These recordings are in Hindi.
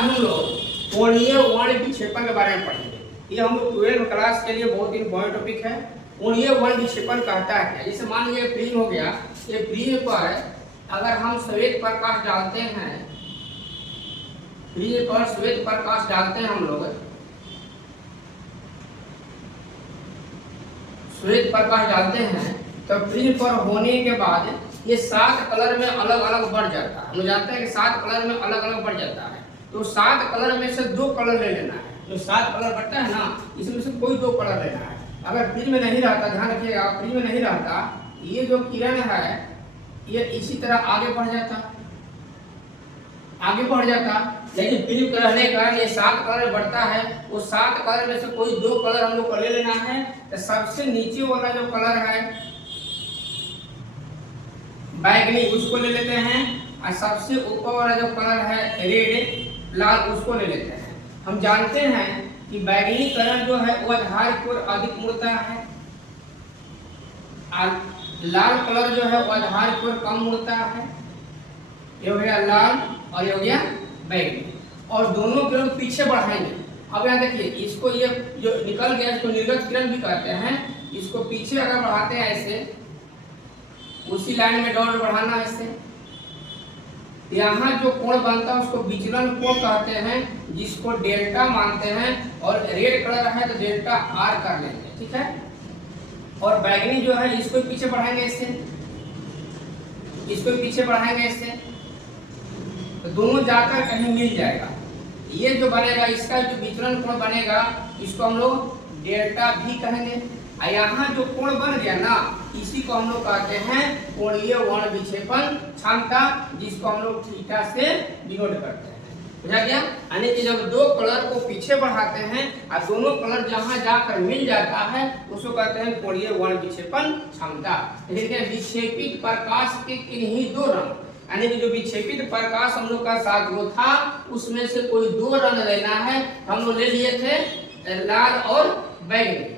हम लोग कोणीय वर्ण विक्षेपण के बारे में पढ़ेंगे। ये हम लोग 12वीं क्लास के लिए बहुत इंपॉर्टेंट टॉपिक है। कोणीय वर्ण विक्षेपण कहता है क्या? जैसे मान लीजिए प्रिज्म हो गया, ये प्रिज्म पर अगर हम श्वेत प्रकाश डालते हैं, प्रिज्म पर श्वेत प्रकाश डालते हैं हम लोग, श्वेत प्रकाश डालते हैं, तो प्रिज्म पर होने के बाद ये 7 कलर में अलग अलग बढ़ जाता है। हम जानते हैं कि 7 कलर में अलग अलग बढ़ जाता है, तो 7 कलर में से 2 कलर ले लेना है। जो 7 कलर बढ़ता है ना, इसमें से कोई 2 कलर लेना है। अगर प्रिज्म में नहीं रहता, ध्यान रखिएगा, प्रिज्म में नहीं रहता, ये जो किरण है ये इसी तरह आगे बढ़ जाता, आगे बढ़ जाता। लेकिन प्रिज्म के रहने के कारण ये 7 कलर बढ़ता है। वो 7 कलर में से कोई 2 कलर हम लोग को ले लेना है। तो सबसे नीचे वाला जो कलर है बैगनी, उसको ले लेते हैं, और सबसे ऊपर वाला जो कलर है रेड, लाल, उसको ले लेते हैं। हम जानते हैं कि बैगनी कलर जो है वो आधार की ओर अधिक मुड़ता है, और लाल कलर जो है वो आधार की ओर कम मुड़ता है। ये हो गया लाल और ये हो गया बैगनी, और दोनों की ओर पीछे बढ़ाएंगे। अब यहाँ देखिए, इसको ये जो निकल गया इसको निर्गत किरण भी कहते हैं। इसको पीछे अगर बढ़ाते हैं ऐसे, उसी लाइन में डॉट बढ़ाना है इससे, यहाँ जो कोण बनता है उसको विचलन कोण कहते हैं, जिसको डेल्टा मानते हैं। और रेड कलर है तो डेल्टा आर कर लेंगे, ठीक है। और बैगनी जो है इसको पीछे बढ़ाएंगे इससे, इसको पीछे बढ़ाएंगे इससे, तो दोनों जाकर कहीं मिल जाएगा। ये जो बनेगा, इसका जो विचलन कोण बनेगा, इसको हम लोग डेल्टा भी कहेंगे। और यहाँ जो कोण बन गया ना, इसी को हम लोग कहते हैं कोणीय वर्ण विक्षेपण क्षमता, जिसको हम लोग थीटा से डिनोट करते हैं। बुझा गया? यानी कि जब 2 कलर को पीछे बढ़ाते हैं और दोनों कलर जहाँ जाकर मिल जाता है, उसको कहते हैं कोणीय वर्ण विक्षेपण क्षमता। देखिए, विक्षेपित प्रकाश के किन्हीं 2 रंग, यानी कि जो विक्षेपित प्रकाश हम लोग का सागरो था, उसमें से कोई 2 रंग लेना है। हम लोग ले लिए थे लाल और बैगनी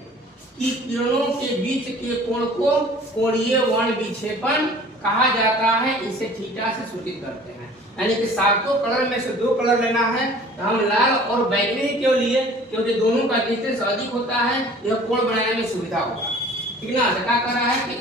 की किरणों के बीच के कोण को कोणीय वर्ण विक्षेपण कहा जाता है। इसे थीटा से सूचित करते हैं। यानी कि 7 कलर में से 2 कलर लेना है, तो हम लाल और बैगनी क्यों लिए? क्योंकि दोनों का डिस्टेंस अधिक होता है, यह कोण बनाने में सुविधा होगा। ठीक ना? क्या कर रहा है कि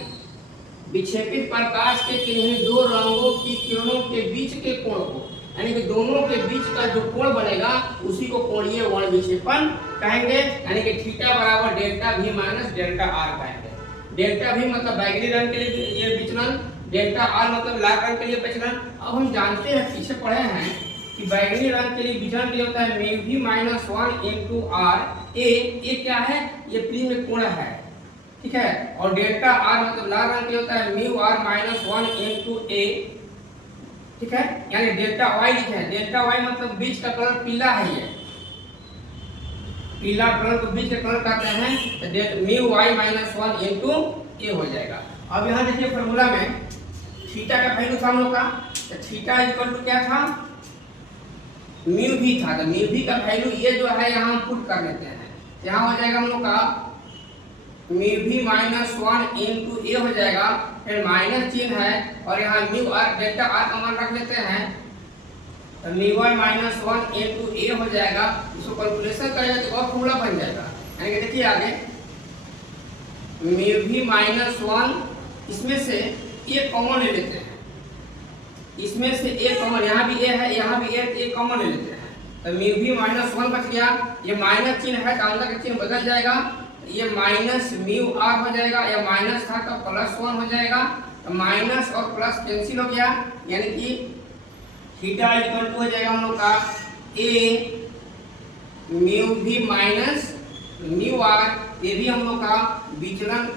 विक्षेपित प्रकाश के किन्हीं 2 रंगों की किरणों के बीच के कोण को, यानी कि दोनों के बीच का जो कोण बनेगा, उसी को कोणीय वर्ण विक्षेपण कहेंगे। यानी कि थीटा बराबर डेल्टा भी माइनस डेल्टा आर कहेंगे। डेल्टा भी मतलब बैगनी रंग के लिए ये विचलन, डेल्टा आर मतलब लाल रंग के लिए विचलन। अब हम जानते हैं, पीछे पढ़े हैं कि बैगनी रंग के लिए विचलन क्या होता है, म्यू भी माइनस 1 इंटू आर ए। ये क्या है? ये प्रिज्म कोण है, ठीक है। और डेल्टा आर मतलब लाल रंग के होता है म्यू आर माइनस 1 इंटू ए, ठीक है। यानी डेल्टा वाई लिखे हैं। डेल्टा वाई मतलब बीच का कलर पीला है, ये पीला कलर को बीच का कलर कहते हैं, तो म्यू वाई माइनस 1 इंटू ए हो जाएगा। अब यहाँ देखिए फॉर्मूला में थीटा का वैल्यू था हम लोग का, तो थीटा इक्वल टू क्या था? म्यू भी था। तो म्यू भी का वैल्यू ये जो है यहाँ हम पुट कर लेते हैं। यहाँ हो जाएगा हम लोग का म्यू भी माइनस 1 इंटू ए हो जाएगा, फिर माइनस चिन्ह है, और यहाँ म्यू आर डेल्टा आर का मान रख लेते हैं, तो म्यू वाई माइनस 1 इंटू ए हो जाएगा। इसको कैलकुलेशन करेंगे तो और फॉर्मूला बन जाएगा। यानी कि देखिए आगे म्यू भी माइनस 1, इसमें से ए कॉमन ले लेते हैं, इसमें से ए कॉमन, यहाँ भी ए है, यहाँ भी ए कॉमन ले लेते हैं, तो म्यू भी माइनस 1 बच गया। ये माइनस चिन्ह है, तो अंदर का चिन्ह बदल जाएगा, ये माइनस म्यू आर हो जाएगा, या माइनस था तो प्लस 1 हो जाएगा। तो माइनस और प्लस कैंसिल हो गया, यानी कि थीटा इक्वल टू हो जाएगा हम लोग का ए म्यू भी माइनस म्यू आर। ये भी हम लोग का विचलन,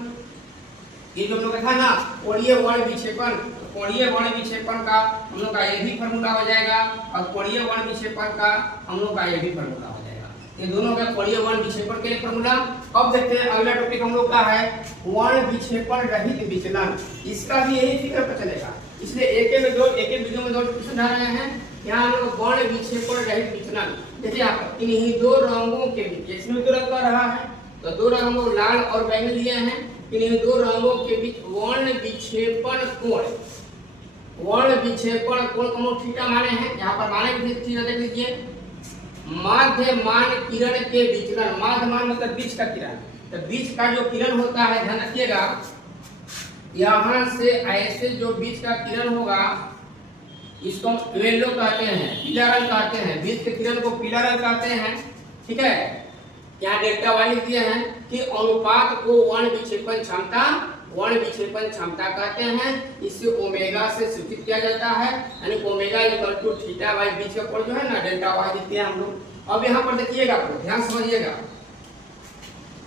ये जो हम लोग का था ना कोणीय वर्ण विक्षेपण, तो कोणीय वर्ण विक्षेपण का हम लोग का ये भी फॉर्मूला हो जाएगा, और कोणीय वर्ण विक्षेपण का हम लोग का ये भी फॉर्मूला हो जाएगा। ये दोनों का कोणीय वर्ण विक्षेपण के लिए फॉर्मूला। अब देखते हैं अगला टॉपिक हम लोग का है वर्ण विक्षेपण रहित विचलन। इसका भी यही फिक्र पर चलेगा, इसलिए एक वीडियो में 2 समझा रहे हैं। यहाँ हम लोग वर्ण विक्षेपण रहित विचलन, देखिए आप इन्हीं 2 रंगों के बीच, इसमें 2 रंग का रहा है, तो 2 रंग हम लोग लाल और बैंगनी लिए हैं। इन्हीं 2 रंगों के बीच वर्ण विक्षेपण कोण, वर्ण विक्षेपण कोण को हम लोग थीटा माने हैं। यहाँ पर माने भी थीटा देख लीजिए, माध्यमान किरण के विचलन, माध्यमान मतलब बीच का किरण, तो बीच का जो किरण होता है ध्यान रखिएगा, यहाँ से ऐसे जो बीच का किरण होगा इसको हम येलो कहते हैं, पीला रंग कहते हैं, बीच के किरण को पीला रंग कहते हैं। ठीक है, यहाँ डेल्टा वाई दिए हैं कि अनुपात को वर्ण विक्षेपण क्षमता कहते हैं। इसे ओमेगा से सूचित किया जाता है, यानी omega equal to theta by बीच का कोण जो है ना डेल्टा वाई लिखते हैं हम लोग। अब यहाँ पर देखिएगा, ध्यान समझिएगा,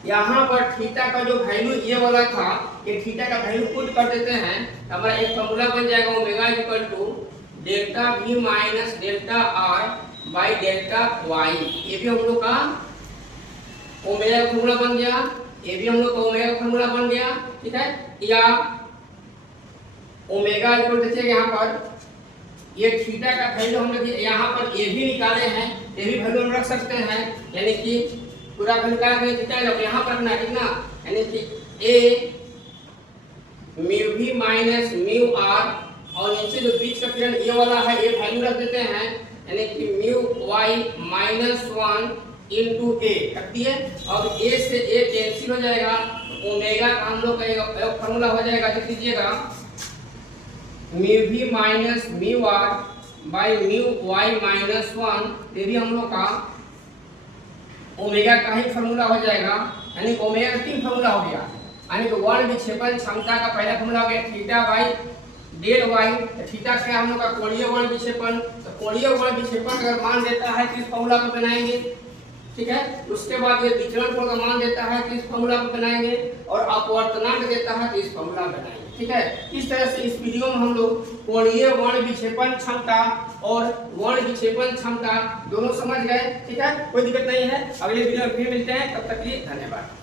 यहाँ पर थीटा का जो वैल्यू ये वाला था, ये थीटा का वैल्यू पुट कर देते हैं, हमारा एक फॉर्मूला बन जाएगा omega equal to delta v minus delta r by delta y। ये भी हम लोग का ओमेगा फॉर्मूला बन गया, ये भी हम लोग का ओमेगा फॉर्मूला बन गया। ठीक है, या ओमेगा इक्वल देखिए यहाँ पर ये थीटा का वैल्यू हम लोग यहाँ पर ये भी निकाले हैं, ये भी वैल्यू हम रख सकते हैं, यानी कि पूरा निकाल के थीटा जब यहाँ पर ना कितना, यानी कि a mu v minus mu r और नीचे जो बीच का किरण ये वाला है ये वैल्यू रख देते हैं, यानी कि म्यू y माइनस 1 इंटू ए रख दिए। अब a से a कैंसिल हो जाएगा, ओमेगा का हम लोग का एक फॉर्मूला हो जाएगा, लिख दीजिएगा mu v minus mu r by mu y minus 1, ये भी हम लोग का ओमेगा का ही फॉर्मूला हो जाएगा, यानी ओमेगा का तीन फॉर्मूला हो गया, यानी कि वर्ण विक्षेपण क्षमता का पहला फॉर्मूला हो गया theta by del y. Theta से हम लोग का कोणीय वर्ण विक्षेपण, तो कोणीय वर्ण विक्षेपण अगर मान देता है तो इस फॉर्मूला को बनाएंगे। ठीक है, उसके बाद ये विचलन कोण का मान देता है तो इस फॉर्मूला को बनाएंगे, और अपवर्तनांक देता है तो इस फॉर्मूला बनाएंगे। ठीक है, इस तरह से इस वीडियो में हम लोग कोणीय वर्ण विक्षेपण क्षमता और वर्ण विक्षेपण क्षमता दोनों समझ गए। ठीक है, कोई दिक्कत नहीं है, अगले वीडियो में फिर मिलते हैं, तब तक के लिए धन्यवाद।